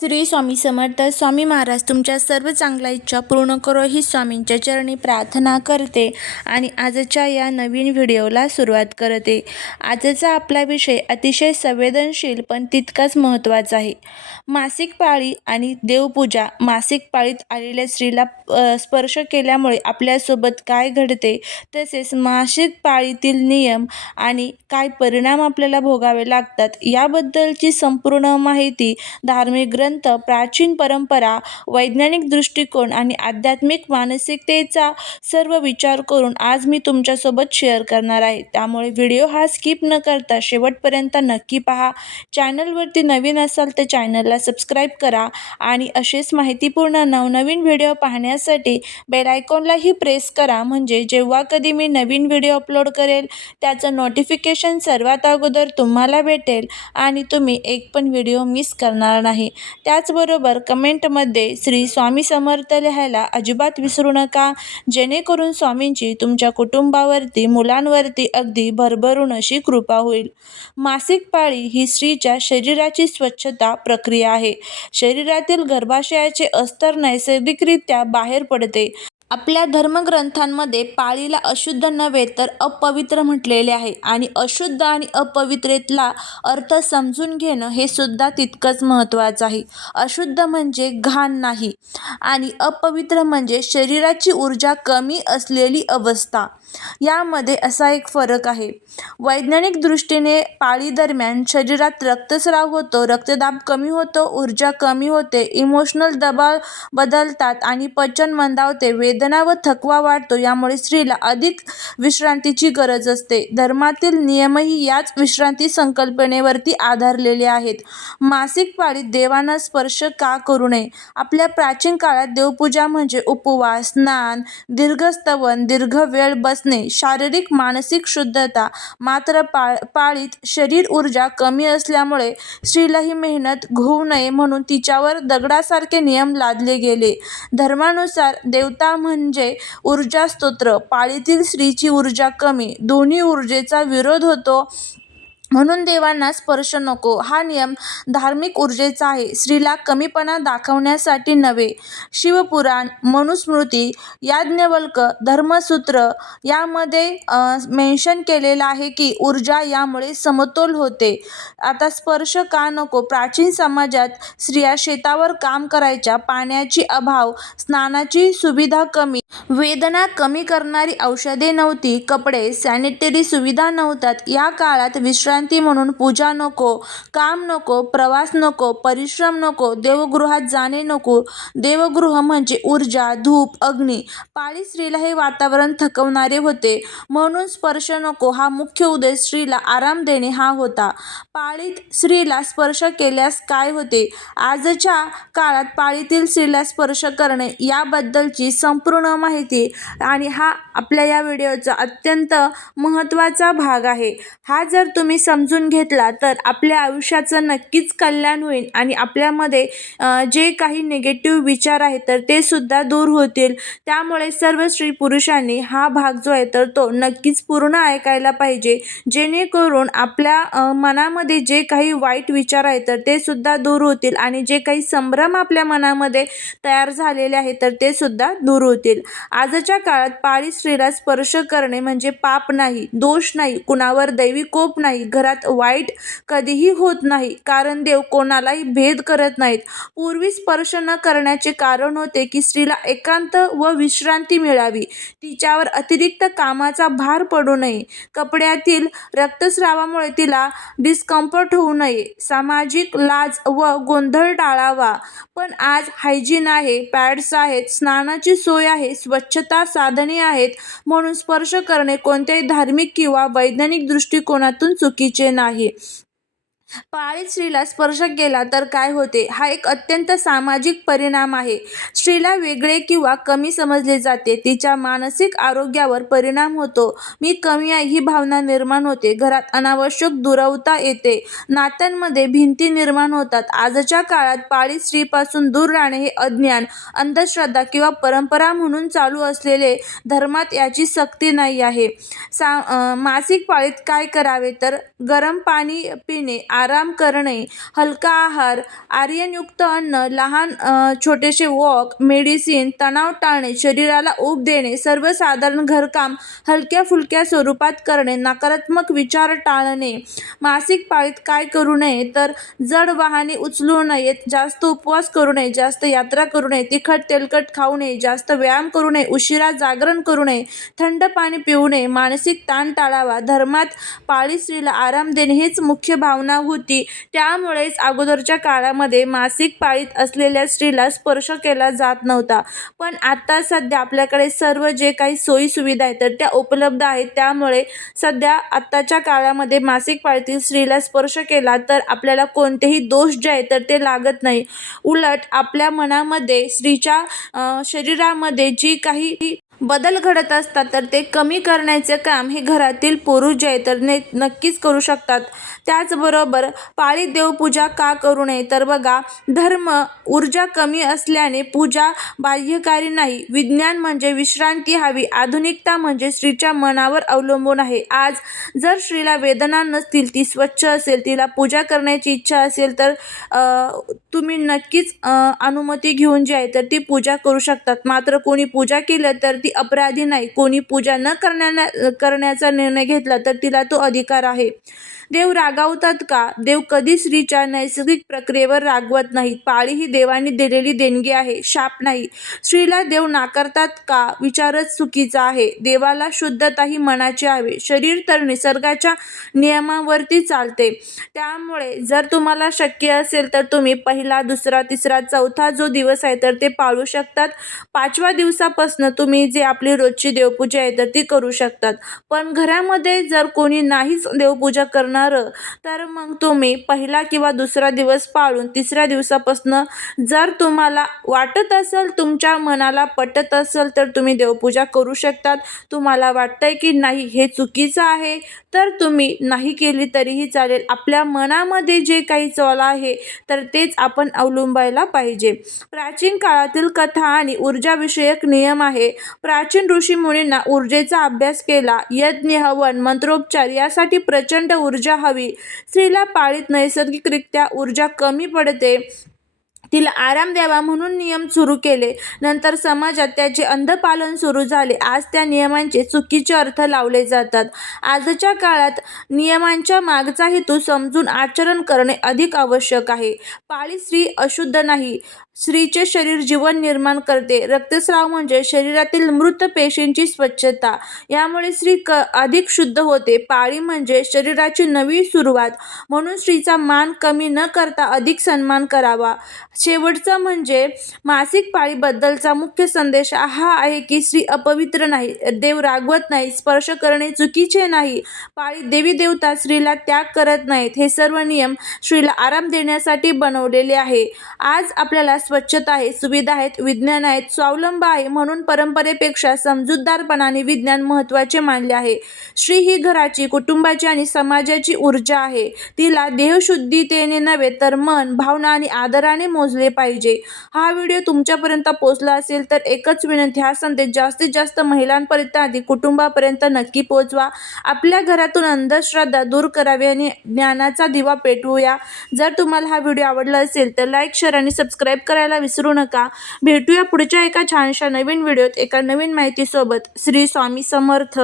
श्री स्वामी समर्थ. स्वामी महाराज तुमच्या सर्व चांगल्या इच्छा पूर्ण करो ही स्वामींच्या चरणी प्रार्थना करते आणि आजच्या या नवीन व्हिडिओला सुरुवात करते. आजचा आपला विषय अतिशय संवेदनशील पण तितकाच महत्त्वाचा आहे. मासिक पाळी आणि देवपूजा. मासिक पाळीत आलेल्या स्त्रीला स्पर्श केल्यामुळे आपल्यासोबत काय घडते, तसेच मासिक पाळीतील नियम आणि काय परिणाम आपल्याला भोगावे लागतात याबद्दलची संपूर्ण माहिती, धार्मिक ग्रंथ, प्राचीन परंपरा, वैज्ञानिक दृष्टिकोन आणि आध्यात्मिक मानसिकतेचा सर्व विचार करून आज मी तुमच्यासोबत शेअर करणार आहे. त्यामुळे व्हिडिओ हा स्किप न करता शेवटपर्यंत नक्की पहा. चॅनलवरती नवीन असाल तर चॅनलला सबस्क्राईब करा आणि असेच माहितीपूर्ण नवनवीन व्हिडिओ पाहण्यासाठी बेल आयकॉनलाही प्रेस करा, म्हणजे जेव्हा कधी मी नवीन व्हिडिओ अपलोड करेल त्याचं नोटिफिकेशन सर्वात अगोदर तुम्हाला भेटेल आणि तुम्ही एक पण व्हिडिओ मिस करणार नाही. त्याचबरोबर कमेंटमध्ये श्री स्वामी समर्थ लिहायला अजिबात विसरू नका, जेणेकरून स्वामींची तुमच्या कुटुंबावरती, मुलांवरती अगदी भरभरून अशी कृपा होईल. मासिक पाळी ही स्त्रीच्या शरीराची स्वच्छता प्रक्रिया आहे. शरीरातील गर्भाशयाचे अस्तर नैसर्गिकरित्या बाहेर पडते. आपल्या धर्मग्रंथांमध्ये पाळीला अशुद्ध नव्हे तर अपवित्र म्हटलेले आहे आणि अशुद्ध आणि अपवित्रेतला अर्थ समजून घेणं हे सुद्धा तितकंच महत्त्वाचं आहे. अशुद्ध म्हणजे घाण नाही आणि अपवित्र म्हणजे शरीराची ऊर्जा कमी असलेली अवस्था. यामध्ये असा एक फरक आहे. वैज्ञानिक दृष्टीने पाळीदरम्यान शरीरात रक्तस्राव होतो, रक्तदाब कमी होतो, ऊर्जा कमी होते, इमोशनल दबाव बदलतात आणि पचन मंदावते, वेदना व थकवा वाढतो. यामुळे स्त्रीला अधिक विश्रांतीची गरज असते. धर्मातील नियमही याच विश्रांती संकल्पनेवरती आधारलेले आहेत. मासिक पाळीत देवांना स्पर्श का करू नये? आपल्या प्राचीन काळात देवपूजा म्हणजे उपवास, स्नान, दीर्घस्तवन, दीर्घ वेळ बसणे, शारीरिक मानसिक शुद्धता. मात्र पाळीत शरीर ऊर्जा कमी असल्यामुळे स्त्रीला ही मेहनत होऊ नये म्हणून तिच्यावर दगडासारखे नियम लादले गेले. धर्मानुसार देवता म्हणजे ऊर्जा स्तोत्र. पाळीतील स्त्रीची ऊर्जा कमी, दोन्ही ऊर्जेचा विरोध होतो म्हणून देवांना स्पर्श नको. हा नियम धार्मिक ऊर्जेचा आहे, स्त्रीला कमीपणा दाखवण्यासाठी नव्हे. शिवपुराण, मनुस्मृती, याज्ञवल्क, धर्मसूत्र यामध्ये मेन्शन केलेलं आहे की ऊर्जा यामुळे समतोल होते. आता स्पर्श का नको? प्राचीन समाजात स्त्रिया शेतावर काम करायच्या, पाण्याची अभाव, स्नानाची सुविधा कमी, वेदना कमी करणारी औषधे नव्हती, कपडे, सॅनिटरी सुविधा नव्हत्यात. या काळात विश्रांती म्हणून पूजा नको, काम नको, प्रवास नको, परिश्रम नको, देवगृहात जाणे नको. देवगृह म्हणजे ऊर्जा, धूप, अग्नी. पाळी स्त्रीला हे वातावरण थकवणारे होते म्हणून स्पर्श नको हा मुख्य उद्देश स्त्रीला आराम देणे हा होता. पाळीत स्त्रीला स्पर्श केल्यास काय होते? आजच्या काळात पाळीतील स्त्रीला स्पर्श करणे याबद्दलची संपूर्ण माहिती आणि हा आपल्या या व्हिडिओचा अत्यंत महत्त्वाचा भाग आहे. हा जर तुम्ही समजून घेतला तर आपल्या आयुष्याचं नक्कीच कल्याण होईल आणि आपल्यामध्ये जे काही निगेटिव्ह विचार आहेत तर ते सुद्धा दूर होतील. त्यामुळे सर्व स्त्री पुरुषांनी हा भाग जो आहे तर तो नक्कीच पूर्ण ऐकायला पाहिजे, जेणेकरून आपल्या मनामध्ये जे काही वाईट विचार आहेत तर ते सुद्धा दूर होतील आणि जे काही संभ्रम आपल्या मनामध्ये तयार झालेले आहेत तर ते सुद्धा दूर होतील. आजच्या काळात पाळी स्त्रीला स्पर्श करणे म्हणजे पाप नाही, दोष नाही, कुणावर दैवी कोप नाही, घरात वाईट कधीही होत नाही, कारण देव कोणालाही भेद करत नाहीत. पूर्वी स्पर्श न करण्याचे कारण होते की स्त्रीला एकांत व विश्रांती मिळावी, तिच्यावर अतिरिक्त कामाचा भार पडू नये, कपड्यातील रक्तस्रावामुळे तिला डिस्कम्फर्ट होऊ नये, सामाजिक लाज व गोंधळ टाळावा. पण आज हायजीन आहे, पॅड्स आहेत, स्नानाची सोय आहे, स्वच्छता साधने आहेत म्हणून स्पर्श करणे कोणत्याही धार्मिक किंवा वैज्ञानिक दृष्टिकोनातून चुकीचे नाही. पाळीत स्त्रीला स्पर्श केला तर काय होते? हा एक अत्यंत सामाजिक परिणाम आहे. स्त्रीला वेगळे किंवा कमी समजले जाते, तिच्या मानसिक आरोग्यावर परिणाम होतो. मी कमी आहे ही भावना निर्माण होते, घरात अनावश्यक दुरावता येते, नात्यांमध्ये भिंती निर्माण होतात. आजच्या काळात पाळीत स्त्रीपासून दूर राहणे हे अज्ञान, अंधश्रद्धा किंवा परंपरा म्हणून चालू असलेले धर्मात याची सक्ती नाही आहे. मासिक पाळीत काय करावे तर गरम पाणी पिणे, आराम करणे, हलका आहार, आयर्नयुक्त अन्न, लहान छोटेसे वॉक, मेडिसिन, तणाव टाळणे, शरीराला ऊब देणे, सर्वसाधारण घरकाम हलक्या फुलक्या स्वरूपात करणे, नकारात्मक विचार टाळणे. मासिक पाळीत काय करू नये तर जड वाहने उचलू नयेत, जास्त उपवास करू नये, जास्त यात्रा करू नये, तिखट तेलकट खाऊ नये, जास्त व्यायाम करू नये, उशिरा जागरण करू नये, थंड पाणी पिऊ नये, मानसिक ताण टाळावा. धर्मात पाळीत स्त्रीला आराम देणे हीच मुख्य भावना होती. त्यामुळेच अगोदरच्या काळामध्ये मासिक पाळीत असलेल्या स्त्रीला स्पर्श केला जात नव्हता. पण आता सध्या आपल्याकडे सर्व जे काही सोयी सुविधा आहेत तर त्या उपलब्ध आहेत. त्यामुळे सध्या आत्ताच्या काळामध्ये मासिक पाळीतील स्त्रीला स्पर्श केला तर आपल्याला कोणतेही दोष जे आहेत तर ते लागत नाही. उलट आपल्या मनामध्ये स्त्रीच्या शरीरामध्ये जी काही बदल घडत असतात तर ते कमी करण्याचे काम हे घरातील पुरुष जे आहेत तर नक्कीच करू शकतात. त्याचबरोबर पाळीत देवपूजा का करू नये तर बघा, धर्म ऊर्जा कमी असल्याने पूजा बाह्यकारी नाही. विज्ञान म्हणजे विश्रांती हवी. आधुनिकता म्हणजे स्त्रीच्या मनावर अवलंबून आहे. आज जर स्त्रीला वेदना नसतील, ती स्वच्छ असेल, तिला पूजा करण्याची इच्छा असेल तर तुम्ही नक्कीच अनुमती घेऊन जी आहे तर ती पूजा करू शकतात. मात्र कोणी पूजा केलं तर ती अपराधी नाही. कोणी पूजा न करण्याचा निर्णय घेतला तर तिला तो अधिकार आहे. देव रागावतात का? देव कधी स्त्रीच्या नैसर्गिक प्रक्रियेवर रागवत नाहीत. पाळी ही देवाने दिलेली देणगी आहे, शाप नाही. स्त्रीला देव नाकारतात का? विचारच चुकीचा आहे. देवाला शुद्धता ही मनाची हवी. शरीर तर निसर्गाच्या नियमावरती चालते. त्यामुळे जर तुम्हाला शक्य असेल तर तुम्ही पहिला, दुसरा, तिसरा, चौथा जो दिवस आहे तर ते पाळू शकतात. 5व्या दिवसापासून तुम्ही जे आपली रोजची देवपूजा आहे तर ती करू शकतात. पण घरामध्ये जर कोणी नाहीच देवपूजा करणार तर मग तुम्ही पहिला किंवा दुसरा दिवस पाळून 3ऱ्या दिवसापासून जर तुम्हाला वाटत असेल, तुमच्या मनाला पटत असेल तर तुम्ही देवपूजा करू शकतात. तुम्हाला वाटतंय की नाही हे चुकीचं आहे तर तुम्ही नाही केली तरीही चालेल. आपल्या मनामध्ये जे काही चालू आहे तर तेच आपण अवलंबायला पाहिजे. प्राचीन काळातील कथा आणि ऊर्जाविषयक नियम आहे. प्राचीन ऋषीमुनींना ऊर्जेचा अभ्यास केला. यज्ञ, हवन, मंत्रोपचार यासाठी प्रचंड ऊर्जा हवी. स्त्रीला पाळीत नैसर्गिकरित्या ऊर्जा कमी पडते. तिला आराम द्यावा म्हणून नियम सुरू केले. नंतर समाजात त्याचे अंध पालन सुरू झाले. आज त्या नियमांचे चुकीचे अर्थ लावले जातात. आजच्या काळात नियमांच्या मागचा हेतू समजून आचरण करणे अधिक आवश्यक आहे. पाळीत स्त्री अशुद्ध नाही. स्त्रीचे शरीर जीवन निर्माण करते. रक्तस्राव म्हणजे शरीरातील मृत पेशींची स्वच्छता. यामुळे स्त्री अधिक शुद्ध होते. पाळी म्हणजे शरीराची नवी सुरुवात. म्हणून स्त्रीचा मान कमी न करता अधिक सन्मान करावा. शेवटचं म्हणजे मासिक पाळीबद्दलचा मुख्य संदेश हा आहे की स्त्री अपवित्र नाही. देव रागवत नाही. स्पर्श करणे चुकीचे नाही. पाळीत देवी देवता स्त्रीला त्याग करत नाहीत. हे सर्व नियम स्त्रीला आराम देण्यासाठी बनवलेले आहे. आज आपल्याला स्वच्छता आहे, सुविधा आहेत, विज्ञान आहेत, स्वावलंब आहे. म्हणून परंपरेपेक्षा समजूतदारपणाने विज्ञान महत्त्वाचे मानले आहे. स्त्री ही घराची, कुटुंबाची आणि समाजाची ऊर्जा आहे. तिला देहशुद्धीतेने नव्हे तर मन, भावना आणि आदराने मोजले पाहिजे. हा व्हिडिओ तुमच्यापर्यंत पोहोचला असेल तर एकच विनंती, हा संदेश जास्तीत जास्त महिलांपर्यंत आणि कुटुंबापर्यंत नक्की पोहोचवा. आपल्या घरातून अंधश्रद्धा दूर करावी आणि ज्ञानाचा दिवा पेटवूया. जर तुम्हाला हा व्हिडिओ आवडला असेल तर लाईक, शेअर आणि सबस्क्राईब करायला विसरू नका. भेटूया पुढच्या एका छानशा नवीन व्हिडिओत एका नवीन माहितीसोबत. श्री स्वामी समर्थ.